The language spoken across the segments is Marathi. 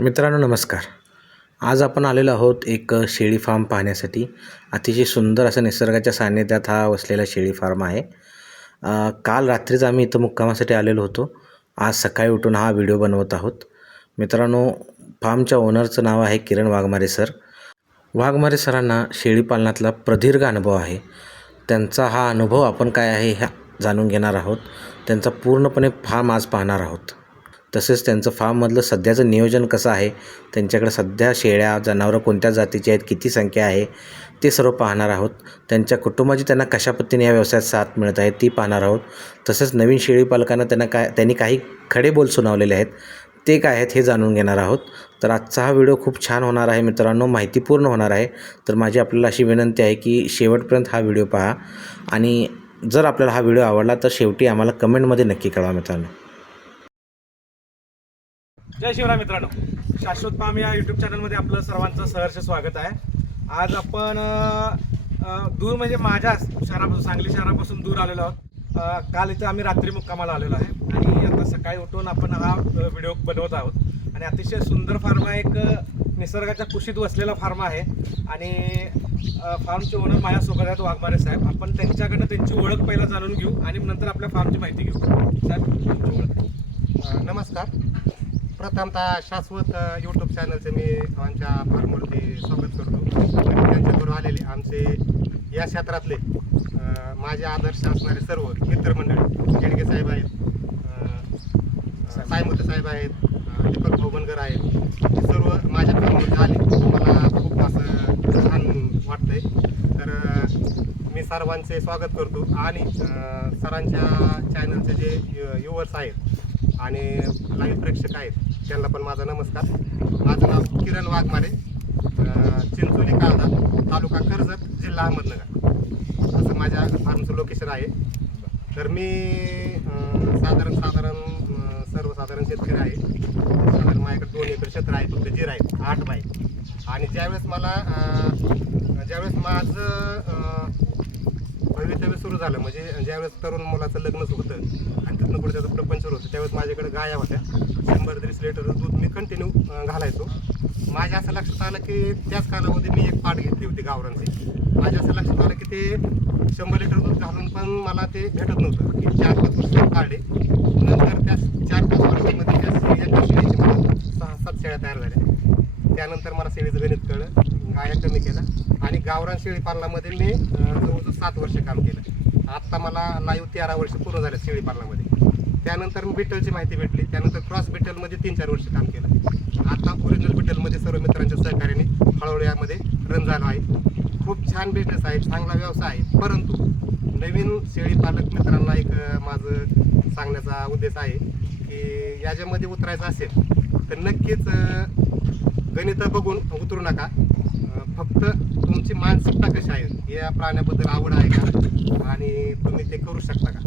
मित्रांनो नमस्कार. आज आपण आलेलो आहोत एक शेळी फार्म पाहण्यासाठी. अतिशय सुंदर असं निसर्गाच्या सान्निध्यात हा वसलेला शेळी फार्म आहे. काल रात्रीच आम्ही इथं मुक्कामासाठी आलेलो होतो. आज सकाळी उठून हा व्हिडिओ बनवत आहोत. मित्रांनो, फार्मच्या ओनरचं नाव आहे किरण वाघमारे सर. वाघमारे सरांना शेळीपालनातला प्रदीर्घ अनुभव आहे. त्यांचा हा अनुभव आपण काय आहे ह्या जाणून घेणार आहोत. त्यांचा पूर्णपणे फार्म आज पाहणार आहोत. तसेच त्यांचं फार्ममधलं सध्याचं नियोजन कसं आहे, त्यांच्याकडे सध्या शेळ्या जनावरं कोणत्या जातीचे आहेत, किती संख्या आहे, ते सर्व पाहणार आहोत. त्यांच्या कुटुंबाची त्यांना कशा पद्धतीने या व्यवसायात साथ मिळत आहे ती पाहणार आहोत. तसेच नवीन शेळीपालकांना त्यांनी काही खडे बोल सुनावलेले आहेत, ते काय आहेत हे जाणून घेणार आहोत. तर आजचा हा व्हिडिओ खूप छान होणार आहे मित्रांनो, माहितीपूर्ण होणार आहे. तर माझी आपल्याला अशी विनंती आहे की शेवटपर्यंत हा व्हिडिओ पहा आणि जर आपल्याला हा व्हिडिओ आवडला तर शेवटी आम्हाला कमेंटमध्ये नक्की कळवा मित्रांनो. जय शिवराय मित्रांनो, शाश्वत फार्म या यूट्यूब चॅनलमध्ये आपलं सर्वांचं सहर्ष स्वागत आहे. आज आपण दूर म्हणजे माझ्या शहरापासून, सांगली शहरापासून दूर आलेलो आहोत. काल इथं आम्ही रात्री मुक्कामाला आलेलो आहे आणि आता सकाळी उठून आपण हा व्हिडिओ बनवत आहोत. आणि अतिशय सुंदर फार्म आहे, एक निसर्गाच्या कुशीत वसलेला फार्म आहे. आणि फार्मचे ओनर माझ्यासोबत आहेत वाघमारे साहेब. आपण त्यांच्याकडनं त्यांची ओळख पहिला जाणून घेऊ आणि नंतर आपल्या फार्मची माहिती घेऊ. साहेब, तुमची ओळख. नमस्कार. प्रथमतः शाश्वत यूट्यूब चॅनलचे मी आमच्या फार्मवरती स्वागत करतो आणि त्यांच्याबरोबर आलेले आमचे या क्षेत्रातले माझे आदर्श असणारे सर्व मित्रमंडळी, केडगे साहेब आहेत, सायमोते साहेब आहेत, दीपक भाऊ बनगर आहेत, हे सर्व माझ्या फार्मवरती आले. मला खूप असं छान वाटतंय. तर मी सर्वांचे स्वागत करतो आणि सरांच्या चॅनलचे जे व्ह्यूअर्स आहेत आणि लाईव्ह प्रेक्षक आहेत त्यांना पण माझा नमस्कार. माझं नाव किरण वाघमारे, चिंचोली काळदा, तालुका कर्जत, जिल्हा अहमदनगर असं माझ्या फार्मचं लोकेशन आहे. तर मी सर्वसाधारण शेतकरी आहे. साधारण माझ्याकडे 2 एकर क्षेत्र आहे, फक्त जिरा आहे 8 बाय. आणि ज्यावेळेस माझं भवितव्य सुरू झालं, म्हणजे ज्यावेळेस तरुण मुलाचं लग्न होतं आणि तिथनं पुढे त्याचं प्रपंच सुरू होतं, त्यावेळेस माझ्याकडे गाया होत्या. 100-150 लिटर दूध मी कंटिन्यू घालायचो. माझ्या असं लक्षात आलं की त्याच कालावधी मी एक पाट घेतली होती गावरांची. माझ्या असं लक्षात आलं की ते 100 लिटर दूध घालून पण मला ते भेटत नव्हतं. की 4-5 वर्ष काढले. नंतर त्या 4-5 वर्षामध्ये त्या एका शेळीची मला 6-7 शेळ्या तयार झाल्या. त्यानंतर मला शेळीचं गणित कळलं, गाया कमी केल्या आणि गावरान शेळी पालनामध्ये मी जवळजवळ 7 वर्ष काम केलं. आत्ता मला लाईव्ह 13 वर्ष पूर्ण झाले शेळी पालनामध्ये. त्यानंतर बिटलची माहिती भेटली. त्यानंतर क्रॉस बिटलमध्ये 3-4 वर्ष काम केलं. आता ओरिजिनल बिटलमध्ये सर्व मित्रांच्या सहकार्याने हळूहळू यामध्ये रन झालो आहे. खूप छान बिझनेस आहे, चांगला व्यवसाय आहे. परंतु नवीन शेळी पालक मित्रांना एक माझं सांगण्याचा उद्देश आहे की याच्यामध्ये उतरायचं असेल तर नक्कीच गणितं बघून उतरू नका. फक्त तुमची मानसिकता कशी आहे, या प्राण्याबद्दल आवड आहे का आणि तुम्ही ते करू शकता का,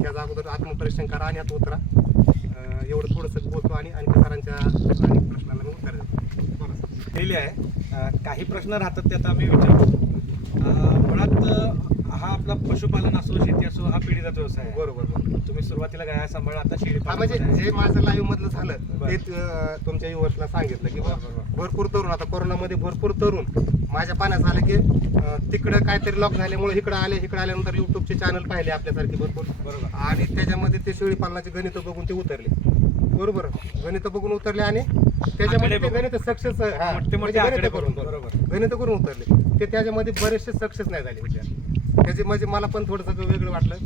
ह्याचा अगोदर आत्मपरीक्षण करा आणि आता उतरा. एवढं थोडंसं बोलतो आणि आणखी सरांच्या अनेक प्रश्नांना मी उत्तर देतो. लिहिले आहे. काही प्रश्न राहतात ते आता आम्ही विचारतो. मुळात हा आपला पशुपालन असो, शेती असो, हा पिढीजात व्यवसाय आहे. बरोबर. तुम्ही सुरुवातीला गाया सांभाळ, आता शेळी म्हणजे जे माझं लाईव्ह मधलं झालं ते तुमच्या युवर्सला सांगितलं की भरपूर तरुण, आता कोरोनामध्ये भरपूर तरुण माझ्या पाण्यात आलं की तिकडं काहीतरी लॉक झाल्यामुळे इकडं आल्यानंतर युट्यूबचे चॅनल पाहिले आपल्यासारखे भरपूर. बरोबर. आणि त्याच्यामध्ये ते शेळी पालनाची गणितं बघून ते उतरले. बरोबर, गणितं बघून उतरले आणि त्याच्यामध्ये ते गणित सक्सेस गणित करून उतरले. ते त्याच्यामध्ये बरेचसे सक्सेस नाही झाले विचार. त्याचे म्हणजे मला पण थोडंसं वेगळं वाटलं.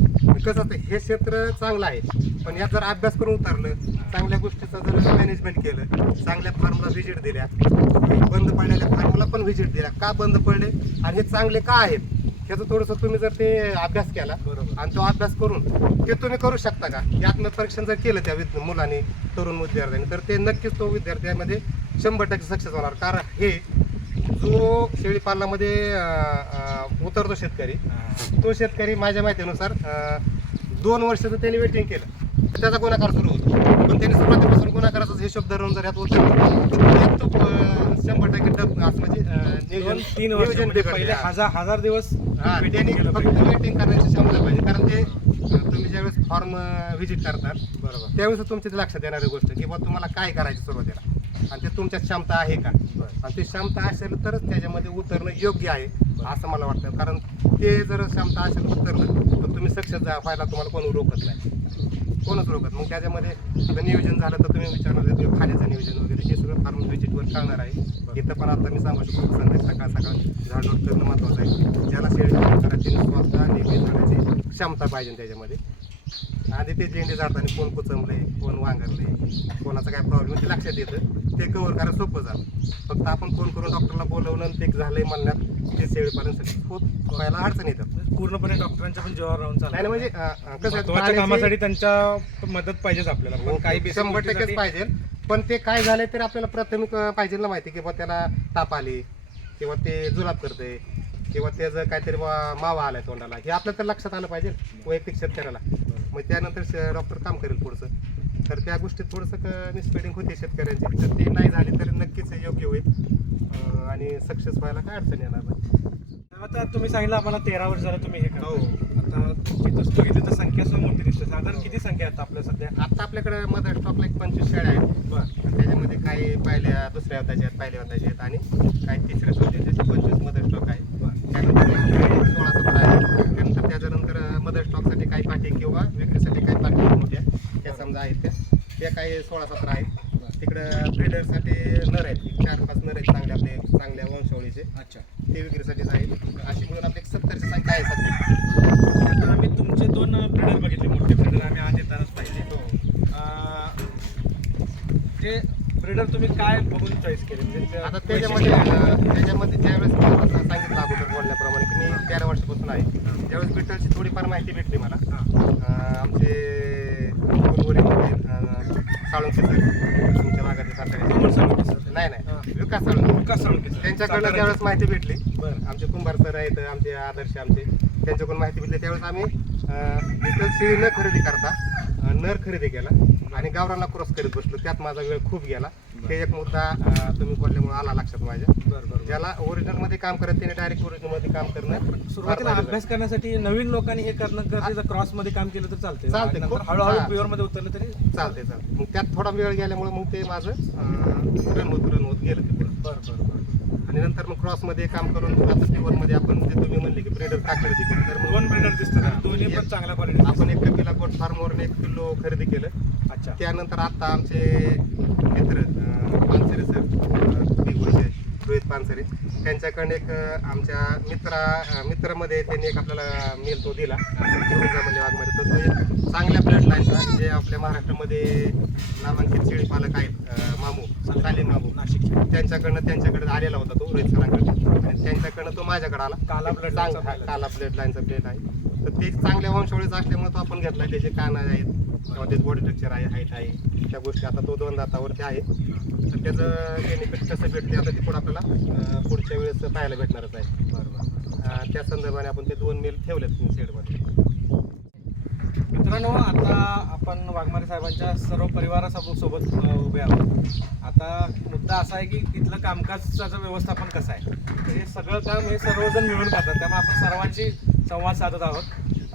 कसं असतं, हे क्षेत्र चांगलं आहे पण यात जर अभ्यास करून उतरलं, चांगल्या गोष्टीचं जर मॅनेजमेंट केलं, चांगल्या फार्मला व्हिजिट दिल्या, बंद पडलेल्या फार्मला पण व्हिजिट दिल्या, का बंद पडले आणि हे चांगले का आहेत ह्याचं थोडंसं तुम्ही जर ते अभ्यास केला आणि तो अभ्यास करून ते तुम्ही करू शकता का, हे आत्मपरीक्षण जर केलं त्या मुलांनी, तरुण विद्यार्थ्यांनी, तर ते नक्कीच तो विद्यार्थ्यांमध्ये 100% सक्सेस होणार. कारण हे जो शेळी पालनामध्ये उतरतो शेतकरी, तो शेतकरी माझ्या माहितीनुसार 2 वर्षाचं त्यांनी वेटिंग केलं, त्याचा गुणाकार सुरू होतो. पण त्यांनी सुरुवातीपासून गुणाकाराचा हिशोब धरून जर यात उतरलं तो 100% डब असं म्हणजे 2-3 वर्ष म्हणजे पहिले हजार दिवस त्यांनी फक्त वेटिंग करण्याची क्षमता पाहिजे. कारण ते तुम्ही ज्यावेळेस फॉर्म व्हिजिट करतात, बरोबर, त्यावेळेस तुमच्या लक्षात येणारी गोष्ट की बा तुम्हाला काय करायचं सुरुवातीला. आणि ते तुमच्यात क्षमता आहे का, आणि ती क्षमता असेल तरच त्याच्यामध्ये उतरणं योग्य आहे असं मला वाटतं. कारण ते जर क्षमता असेल उतरलं तर तुम्ही सक्सेस व्हायला तुम्हाला कोण रोकत नाही, कोणच रोकत. मग त्याच्यामध्ये आता नियोजन झालं तर तुम्ही विचारणार खाण्याचं नियोजन वगैरे हे सगळं फार्म व्हिजिटवर कळणार आहे. इथं पण आता मी सांगू शकतो संध्याकाळी सकाळ सकाळ झाड करणं महत्त्वाचं आहे. ज्याला शेळी करायची स्वतः नेहमी झाडाची क्षमता पाहिजे त्याच्यामध्ये. आधी ते झेंडे जाताना कोण कुचमले, कोण वांगरले, कोणाचा काय प्रॉब्लेम ते लक्षात येतं, ते कव्हर करायला सोपं झालं. फक्त आपण फोन करून डॉक्टरला बोलवलं आणि ते झालंय म्हणण्यात ते शेळीपालन होत व्हायला अडचण येतात. पूर्णपणे डॉक्टरांच्या पण जीवावर राहून नाही चालतं. म्हणजे कसं महत्त्वाच्या आहे, कामासाठी त्यांच्या मदत पाहिजेच आपल्याला, पण काही basic 100% गोष्टीसाठी- पाहिजे. पण ते काय झालंय तर आपल्याला प्राथमिक पाहिजे ना माहिती, की बा त्याला ताप आली किंवा ते जुलाब करते किंवा त्याचं काहीतरी मावा आलाय तोंडाला, हे आपल्याला तर लक्षात आलं पाहिजे वैयक्तिक शेतकऱ्याला. मग त्यानंतर डॉक्टर काम करेल पुढचं. तर त्या गोष्टीत थोडंसं मिसफिडिंग होते शेतकऱ्यांची, तर ती नाही झाली तर नक्कीच योग्य होईल आणि सक्सेस व्हायला काय अडचण येणार नाही. आता तुम्ही सांगितलं आम्हाला 13 वर्ष झालं तुम्ही हे हो. करता. आता तुमची तसं बघितली तर संख्या सुद्धा मोठी दिसते. साधारण किती संख्या आहेत आपल्या सध्या? आता आपल्याकडे मदर स्टॉकला एक 25 शेळ्या आहेत. बरं. त्याच्यामध्ये काही पहिल्या दुसऱ्या होताच्या आहेत, पहिल्या होताच्या आहेत आणि काही तिसऱ्या होत्याच्या 25 मदर स्टॉक आहे. त्यानंतर 16-17 आहे. त्यानंतर त्याच्यानंतर मदर स्टॉकसाठी काही पाठी किंवा विक्रीसाठी काही पाठी मोठ्या त्या समजा आहेत, त्या काही 16-17 आहेत. तिकडं ब्रीडरसाठी नर आहेत, 4-5 नर आहेत चांगल्या वंशावळीचे, अच्छा. ते विक्रीसाठीच आहेत. अशी मिळून आपली 70ची संख्या आहे सध्या. आता आम्ही तुमचे 2 ब्रिडर बघितले, मोठे ब्रिडर आम्ही आज येतानाच पाहिले. ते ब्रिडर तुम्ही काय बघून चॉईस केले? म्हणजे आता त्याच्यामध्ये ज्यावेळेस मला असं सांगितलं अगोदर बोलण्याप्रमाणे की मी 13 वर्षापासून आहे, त्यावेळेस बिटलची थोडीफार माहिती भेटली मला. आमचे साळुंके सर, तुमच्या भागातील सरकारी नाही विकास साळुंके त्यांच्याकडनं त्यावेळेस माहिती भेटली. आमचे कुंभार सर आहेत, आमचे आदर्श आमचे, त्यांच्याकडून माहिती भेटली. त्यावेळेस आम्ही बिटल शेळी न खरेदी करता नर खरेदी केला आणि गावरांना क्रॉस करीत बसलो. त्यात माझा वेळ खूप गेला. हे एक मुद्दा तुम्ही बोलल्यामुळे आला लक्षात माझ्या. ज्याला ओरिजिनल मध्ये काम करत त्याने डायरेक्ट ओरिजिनल मध्ये काम करणं सुरुवातीला अभ्यास करण्यासाठी नवीन लोकांनी हे करणं गरजेचं. क्रॉस मध्ये काम केलं तर चालते, चालते. नंतर खूप- हळूहळू हा. प्युअर मध्ये उतरलं तरी चालते. मग त्यात थोडा वेळ गेल्यामुळे मग ते माझं रन होत गेलं ते पुढं. बरं. आणि नंतर मग क्रॉस मध्ये काम करून आता प्युअर मध्ये आपण जे तुम्ही म्हणले की ब्रीडर का खरेदी केलं, तर मग 2 ब्रिडर दिसतात, दोन्ही पण चांगल्या क्वालिटी. आपण 1 किलो गोट फार्मवरून 1 किलो खरेदी केलं. अच्छा. त्यानंतर आता आमचे मित्र पानसरे सर, रोहित पानसरे, त्यांच्याकडे एक आमच्या मित्रामध्ये त्यांनी एक आपल्याला मेल तो दिला म्हणजे वाघमारे. तर तो एक चांगल्या ब्लड लाईनचा, जे आपल्या महाराष्ट्रामध्ये नामांकित शेळी पालक आहेत, मामू सालीम मामू नाशिक, त्यांच्याकडे आलेला होता तो रोहित सरांकडे, आणि त्यांच्याकडनं तो माझ्याकडे आला. काला ब्लड काला ब्लड लाईनचा ब्लेड आहे. तर ते चांगल्या वंशावळीचा असल्यामुळे तो आपण घेतला. त्याचे कान आहेत किंवा त्याचं बॉडी स्ट्रक्चर आहे, हाईट आहे, त्या गोष्टी. आता तो 2 दातावरती आहे. तर त्याचं बेनिफिट कसं भेटते आता ते पुढे आपल्याला पुढच्या वेळेस पाहायला भेटणारच आहे. बरोबर. त्या संदर्भाने आपण ते 2 मेल ठेवलेत शेडमध्ये. मित्रांनो, आता आपण वाघमारे साहेबांच्या सर्व परिवारासोबत उभे आहोत. आता मुद्दा असा आहे की तिथलं कामकाजाचं व्यवस्थापन कसं आहे. हे सगळं काम हे सर्वजण मिळून करतात, त्यामुळे आपण सर्वांशी संवाद साधत आहोत.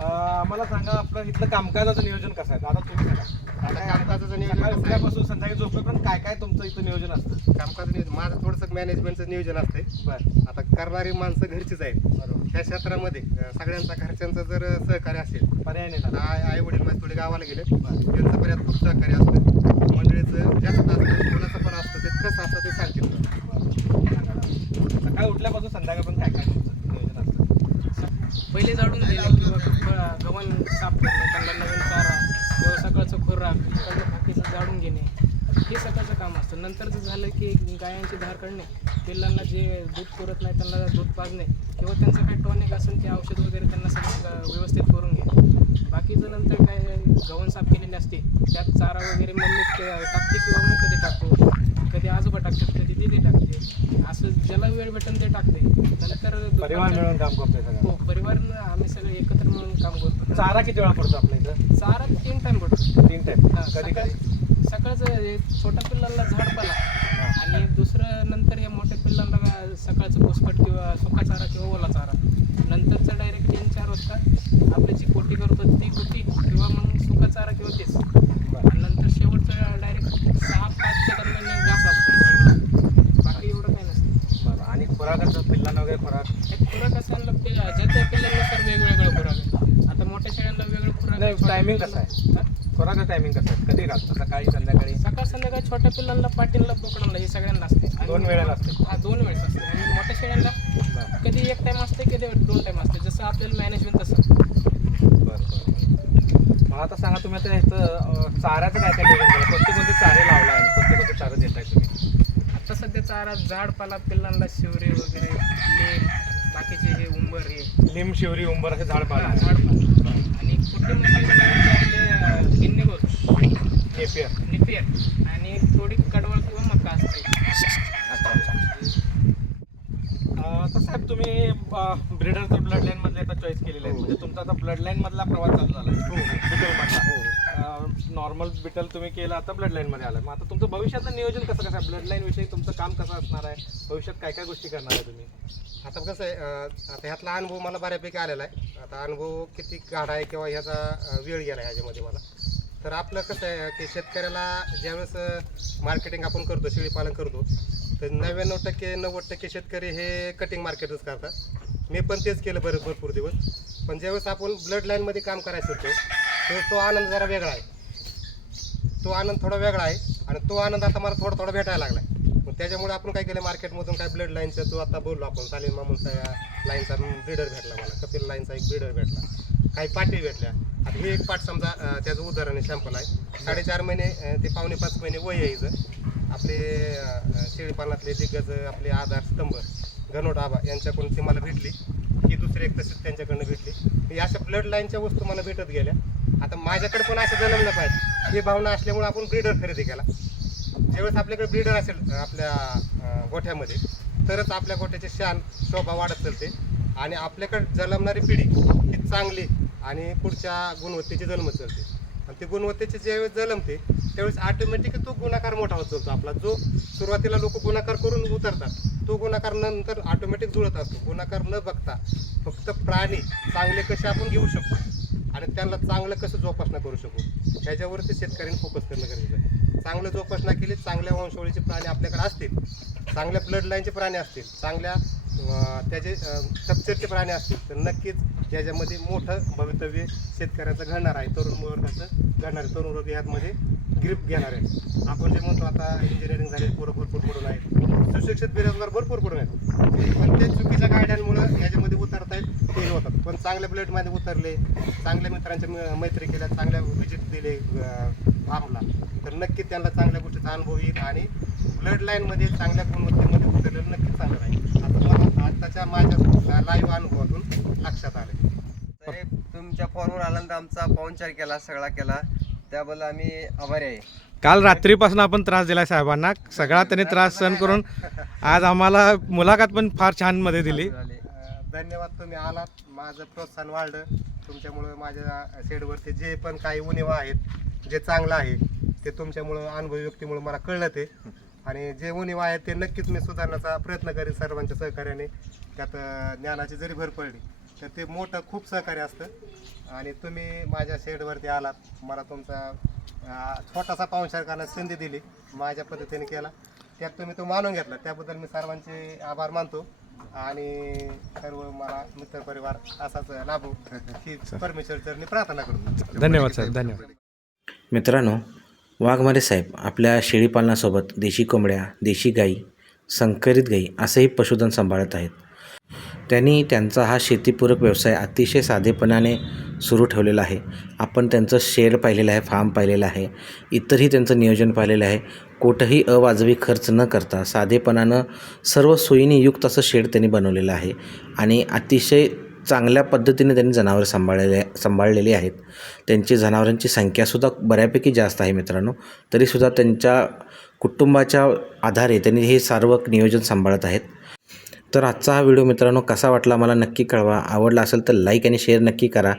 आम्हाला सांगा, आपलं इथलं कामकाजाचं नियोजन कसं आहे. आता तुम्ही सांगा, आता कामकाजाचं नियोजन सकाळी कसं आहे? उठल्यापासून संध्याकाळी झोपेपर्यंत काय काय तुमचं इथं नियोजन असतं? कामकाज नियोजन माझं थोडंसं मॅनेजमेंटचं नियोजन असतंय. बरं. आता करणारी माणसं घरचीच आहेत. बरोबर. त्या क्षेत्रामध्ये सगळ्यांचा घरच्यांचं जर सहकार्य असेल, पर्याय नाही ना. आई वडील माझे थोडे गावाला गेले, त्यांचं पर्यंत खूप सहकार्य असतं. मंडळीचं जास्त असतं, मुलाचं पण असतं. ते कसं असतं ते सांगतील. सकाळी उठल्यापासून संध्याकाळपर्यंत काय काय तुमचं नियोजन असतं? पहिले झाडून गेले किंवा गव्हाण साफ करणे, त्यांना नवीन चारा किंवा सकाळचं खुराक, इकडलं बाकीचं झाडून घेणे, हे सकाळचं काम असतं. नंतरचं झालं की गायांची धार काढणे, पिल्लांना जे दूध पुरत नाही त्यांना दूध पाजणे किंवा त्यांचं काही टॉनिक असेल ते औषध वगैरे त्यांना सगळं व्यवस्थित करून घेणे. बाकीचं नंतर काय गव्हाण साफ केलेले असते, त्यात चारा वगैरे मम्मी टाकते किंवा मी कधी टाकतो, कधी आजोबा टाकतात, कधी दिदी टाकते, असं ज्याला वेळ भेटेल ते टाकते. नंतर परिवार मिळून काम करतोय सगळं. हो, परिवार आम्ही सगळे एकत्र मिळून काम करतो. चारा किती वेळा पडतो आपल्या इथं? चारा 3 टाइम पडतो. 3 टाइम. कधी कधी सकाळचं हे छोट्या पिल्लांना झाडपाला आणि दुसरं नंतर या मोठ्या पिल्लांना सकाळचं पुसकट किंवा सुका चारा किंवा ओला चारा. नंतरचं डायरेक्ट 3-4 वाजता आपली जी कोटी करतो ती कोटी किंवा मग सुका चारा किंवा तेच. आणि नंतर शेवटचं डायरेक्ट 6-5च्या दरम्यान घास असतो. टायमिंग कसं आहे? खुराचा टायमिंग कसं आहे? कधी घालता? सकाळी, संध्याकाळी? सकाळ संध्याकाळी छोट्या पिल्लांना, पाटीलला, बोकडांना हे सगळ्यांना असते. आणि 2 वेळेला असते? हा 2 वेळेस असते. आणि मोठ्या शेळ्यांना बरं कधी 1 टाईम असते, कधी 2 टाईम असते, जसं आपल्याला मॅनेज होईल तसं. बरं बरं. मला आता सांगा, तुम्ही आता ह्याचं चाऱ्याचं काय काय नियोजन केलं? कोणते कोणते चारे लावला आणि कोणते कोणते चारे देताय तुम्ही? आता सध्या चारा झाडपाला पिल्लांना शिवरे वगैरे, लिंब, बाकीचे हे उंबर हे लिंब, शिवरी, उंबर असे झाड पाला, झाडपाला. आणि कुठे आपले गिन्नी गोल, केपियर. निपियर आणि थोडी कडवळ किंवा मका असते. अच्छा अच्छा. तर साहेब, तुम्ही ब्रिडर तर ब्लड लाईन मधले आता चॉईस केलेले आहेत, म्हणजे तुमचा आता ब्लड लाईन मधला प्रवास चालू झाला बिटल मधला. नॉर्मल बिटल तुम्ही केलं, आता ब्लड लाईन मध्ये आलं. मग आता तुमचं भविष्यातलं नियोजन कसं आहे? ब्लड लाईन विषयी तुमचं काम कसं असणार आहे? भविष्यात काय काय गोष्टी करणार आहे तुम्ही? आता कसं आहे, आता ह्यातला अनुभव मला बऱ्यापैकी आलेला आहे. आता अनुभव किती गाढा आहे किंवा ह्याचा वेळ गेला आहे ह्याच्यामध्ये मला. तर आपलं कसं आहे की शेतकऱ्याला ज्यावेळेस मार्केटिंग आपण करतो, शेळीपालन करतो, तर 99% 90% शेतकरी हे कटिंग मार्केटच करतात. मी पण तेच केलं भरपूर दिवस. पण ज्यावेळेस आपण ब्लड लाईनमध्ये काम करायचं होतो, त्यावेळेस तो आनंद जरा वेगळा आहे. तो आनंद थोडा वेगळा आहे आणि तो आनंद आता मला थोडा थोडा भेटायला लागला आहे. मग त्याच्यामुळे आपण काय केलं, मार्केटमधून काय ब्लड लाईनचं, जो आता बोललो आपण, सालीम मामूनचा लाईनचा ब्रीडर भेटला मला, कपिल लाईनचा एक ब्रीडर भेटला, काही पाटी भेटल्या. आता हे एक पाट समजा त्याचं उदाहरण सॅम्पल आहे. 4.5 महिने ते 4.5 महिने वय आहे हिचं. आपले शेळीपालनातले दिग्गज, आपले आधार स्तंभ घनोट आबा यांच्याकडून ती मला भेटली. ही दुसरी एक तशीच त्यांच्याकडनं भेटली. अशा ब्लड लाईनच्या वस्तू मला भेटत गेल्या. आता माझ्याकडे पण असं जन्मलं पाहिजे, ही भावना असल्यामुळे आपण ब्रीडर खरेदी केला. ज्यावेळेस आपल्याकडे ब्रीडर असेल आपल्या गोठ्यामध्ये, तरच आपल्या गोठ्याची शान शोभा वाढत चालते आणि आपल्याकडे जन्मणारी पिढी ही चांगली आणि पुढच्या गुणवत्तेची जन्मत चालते. आणि ती गुणवत्तेची ज्यावेळेस जन्मते, त्यावेळेस ऑटोमॅटिक तो गुणाकार मोठा होत चालतो आपला. जो सुरुवातीला लोक गुणाकार करून उतरतात, तो गुणाकार नंतर ऑटोमॅटिक जुळत असतो. गुणाकार न बघता फक्त प्राणी चांगले कसे आपण घेऊ शकतो आणि त्यांना चांगलं कसं जोपासना करू शकू, ह्याच्यावरती शेतकऱ्यांनी फोकस करणं गरजेचं आहे. चांगलं जोपासना केली, चांगल्या वंशावळीचे प्राणी आपल्याकडे असतील, चांगल्या ब्लड लाईनचे प्राणी असतील, चांगल्या त्याचे स्ट्रक्चरचे प्राणी असतील, तर नक्कीच याच्यामध्ये मोठं भवितव्य शेतकऱ्याचं घडणार आहे, तरुण वर्गाचं घडणार आहे. तरुण वर्ग यामध्ये ग्रीप घेणार आहे. आपण जे म्हणतो आता इंजिनिअरिंग झाले, पोरं भरपूर पडून आहेत, सुशिक्षित बेरोजगार भरपूर पडून आहेत, पण ते चुकीच्या गाड्यांमुळं याच्यामध्ये उतरतायत, फेल होतात. पण चांगल्या ब्लडमध्ये उतरले, चांगल्या मित्रांच्या मैत्री केल्या, चांगल्या विजिट दिले फार्मला, तर नक्की त्यांना चांगल्या गोष्टीचा अनुभव येईल आणि ब्लड लाईनमध्ये चांगल्या गुणवत्तेमध्ये उतरलेलं नक्कीच चांगलं राहील. आता मला आत्ताच्या माझ्या लाईव्ह अनुभवातून लक्षात आले. साहेब, तुमच्या फोनवर आल्यानंतर आमचा पाहुणचार केला, सगळा केला, त्याबद्दल आम्ही आभारी आहे. काल रात्रीपासून आपण त्रास दिला साहेबांना, सगळा त्यांनी त्रास सहन करून आज आम्हाला मुलाखत पण फार छान मध्ये दिली. धन्यवाद, तुम्ही आलात, माझं प्रोत्साहन वाढलं तुमच्यामुळं. माझ्या शेडवरती जे पण काही उणिवा आहेत, जे चांगलं आहे ते तुमच्यामुळं, अनुभवी व्यक्तीमुळं मला कळलं ते. आणि जे उणिवा आहेत ते नक्कीच मी सुधारण्याचा प्रयत्न करेन सर्वांच्या सहकार्याने. त्यात ज्ञानाची जरी भर पडली तर ते मोठं खूप सहकार्य असतं. आणि तुम्ही माझ्या शेडवरती आलात, मला तुमचा छोटासा पाहुणचार करण्याची संधी दिली, माझ्या पद्धतीने केला, त्यात तुम्ही तो मानून घेतला, त्याबद्दल मी सर्वांचे आभार मानतो. आणि सर्व मला मित्रपरिवार असाच लाभो ही परमेश्वरचरणी प्रार्थना करू. धन्यवाद साहेब, धन्यवाद. मित्रांनो, वाघमारे साहेब आपल्या शेळीपालनासोबत देशी कोंबड्या, देशी गाई, संकरित गाई असंही पशुधन सांभाळत आहेत. त्यांनी त्यांचा हा शेतीपूरक व्यवसाय अतिशय साधेपणाने सुरू ठेवलेला आहे. आपण त्यांचं शेड पाहिलेलं आहे, फार्म पाहिलेलं आहे, इतरही त्यांचं नियोजन पाहिलेलं आहे. कुठंही अवाजवी खर्च न करता साधेपणानं सर्व सोयीने युक्त असं शेड त्यांनी बनवलेलं आहे आणि अतिशय चांगल्या पद्धतीने त्यांनी जनावरं सांभाळलेली आहेत. त्यांची जनावरांची संख्यासुद्धा बऱ्यापैकी जास्त आहे मित्रांनो. तरीसुद्धा त्यांच्या कुटुंबाच्या आधारे त्यांनी हे सर्व नियोजन सांभाळत आहेत. तर आजचा हा व्हिडिओ मित्रांनो कसा वाटला मला नक्की कळवा. आवडला असेल तर लाईक आणि शेअर नक्की करा.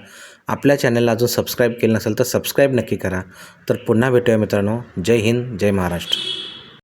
आपल्या चॅनलला अजून सबस्क्राईब केलं नसेल तर सबस्क्राईब नक्की करा. तर पुन्हा भेटूया मित्रांनो. जय हिंद, जय महाराष्ट्र.